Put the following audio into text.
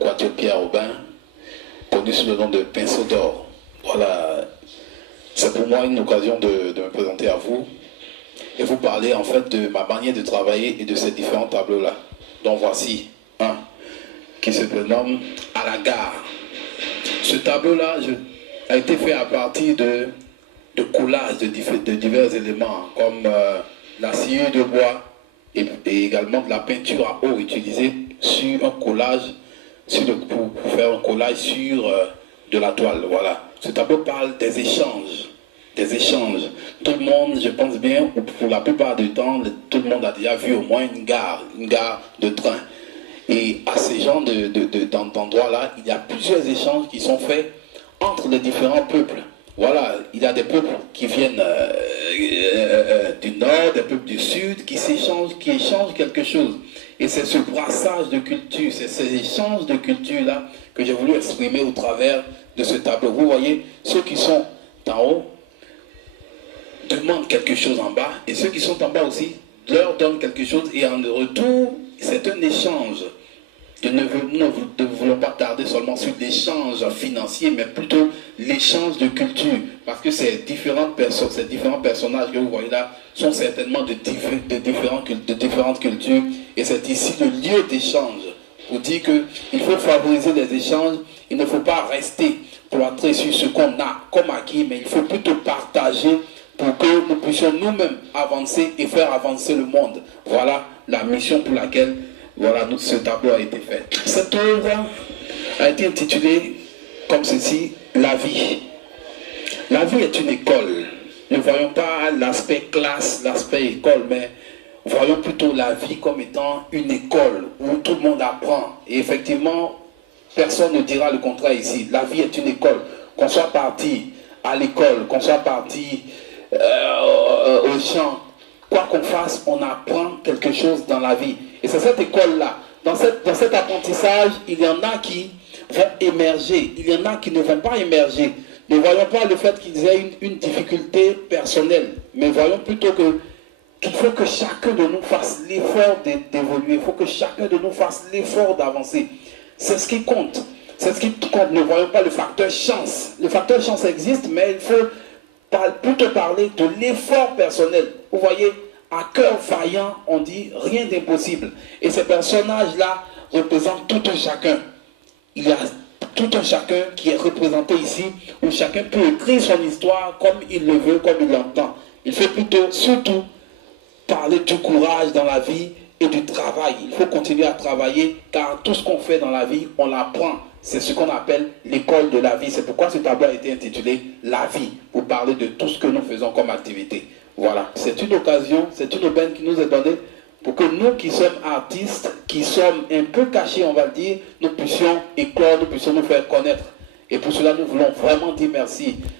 Quatuor Pierre Aubin, connu sous le nom de Pinceau d'Or. Voilà, c'est pour moi une occasion de me présenter à vous et vous parler en fait de ma manière de travailler et de ces différents tableaux-là. Donc voici un qui se prénomme À la gare. Ce tableau-là a été fait à partir de collages de divers éléments comme la sciure de bois et également de la peinture à eau utilisée sur un collage, pour faire un collage sur de la toile. Voilà. Ce tableau parle des échanges. Des échanges. Tout le monde, je pense bien, ou pour la plupart du temps, tout le monde a déjà vu au moins une gare de train. Et à ces genres d'endroits-là, il y a plusieurs échanges qui sont faits entre les différents peuples. Voilà, il y a des peuples qui viennent du nord, des peuples du sud, qui échangent quelque chose. Et c'est ce brassage de culture, c'est ces échanges de culture-là que j'ai voulu exprimer au travers de ce tableau. Vous voyez, ceux qui sont en haut demandent quelque chose en bas, et ceux qui sont en bas aussi leur donnent quelque chose, et en retour, c'est un échange. Nous ne voulons pas tarder seulement sur l'échange financier, mais plutôt l'échange de culture. Parce que ces différents personnages que vous voyez là sont certainement de différentes cultures. Et c'est ici le lieu d'échange. Pour dire qu'il faut favoriser les échanges, il ne faut pas rester cloîtré sur ce qu'on a comme acquis, mais il faut plutôt partager pour que nous puissions nous-mêmes avancer et faire avancer le monde. Voilà la mission pour laquelle ce tableau a été fait. Cette œuvre a été intitulée comme ceci, La vie. La vie est une école. Ne voyons pas l'aspect classe, l'aspect école, mais voyons plutôt la vie comme étant une école où tout le monde apprend. Et effectivement, personne ne dira le contraire ici. La vie est une école. Qu'on soit parti à l'école, qu'on soit parti au champ, quoi qu'on fasse, on apprend quelque chose dans la vie. Et c'est cette école-là. Dans cet apprentissage, il y en a qui vont émerger. Il y en a qui ne vont pas émerger. Ne voyons pas le fait qu'ils aient une difficulté personnelle. Mais voyons plutôt qu'il faut que chacun de nous fasse l'effort d'évoluer. Il faut que chacun de nous fasse l'effort d'avancer. C'est ce qui compte. C'est ce qui compte. Ne voyons pas le facteur chance. Le facteur chance existe, mais il faut plutôt parler de l'effort personnel. Vous voyez, à cœur vaillant, on dit rien d'impossible. Et ces personnages-là représentent tout un chacun. Il y a tout un chacun qui est représenté ici, où chacun peut écrire son histoire comme il le veut, comme il l'entend. Il faut plutôt, surtout, parler du courage dans la vie et du travail. Il faut continuer à travailler, car tout ce qu'on fait dans la vie, on l'apprend. C'est ce qu'on appelle l'école de la vie. C'est pourquoi ce tableau a été intitulé La vie, pour parler de tout ce que nous faisons comme activité. Voilà, c'est une occasion, c'est une aubaine qui nous est donnée pour que nous qui sommes artistes, qui sommes un peu cachés, on va le dire, nous puissions éclore, nous puissions nous faire connaître. Et pour cela, nous voulons vraiment dire merci